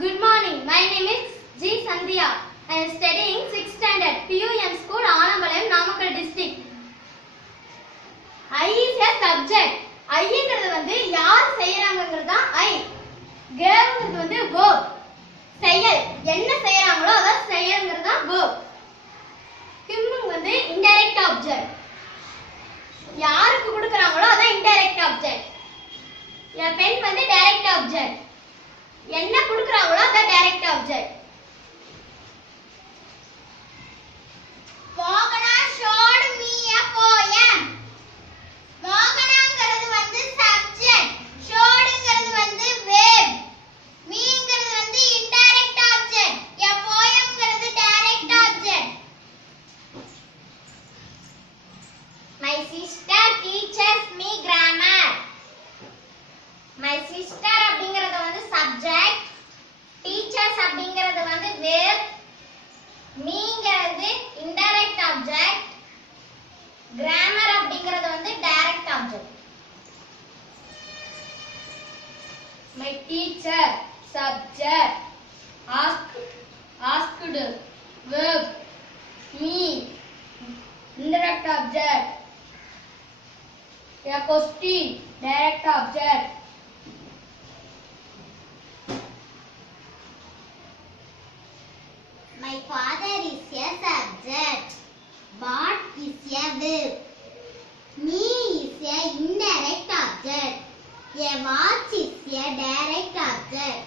Good morning. My name is G. Sandhya. I am studying 6th standard PUM School, Alambalayam, Namakkal district. I is a subject. I ங்கிறது வந்து யார் செய்யறாங்கங்கிறது தான் I. Gaveங்கிறது வந்து verb. செயல் என்ன செய்யறாங்களோ அத செயல்ங்கிறது தான் verb. Him வந்து indirect object. யாருக்கு கொடுக்கறாங்களோ அத indirect object. A pen வந்து direct object. என்ன கொடுக்கறாங்களோ அத direct object. Mohana showed me a poem. மோகனாங்கிறது வந்து subject, showedங்கிறது வந்து verb, meங்கிறது வந்து indirect object, a poemங்கிறது direct object. My sister teaches me grammar. My sister அப்படிங்கிறது வந்து subject, teachers அப்படிங்கிறது வந்து verb, meங்கிறது indirect object, grammar அப்படிங்கிறது வந்து direct object. My teacher subject, asked verb, me indirect object, a question direct object. My father is a subject, but is a verb, me is a indirect object, a watch is a direct object.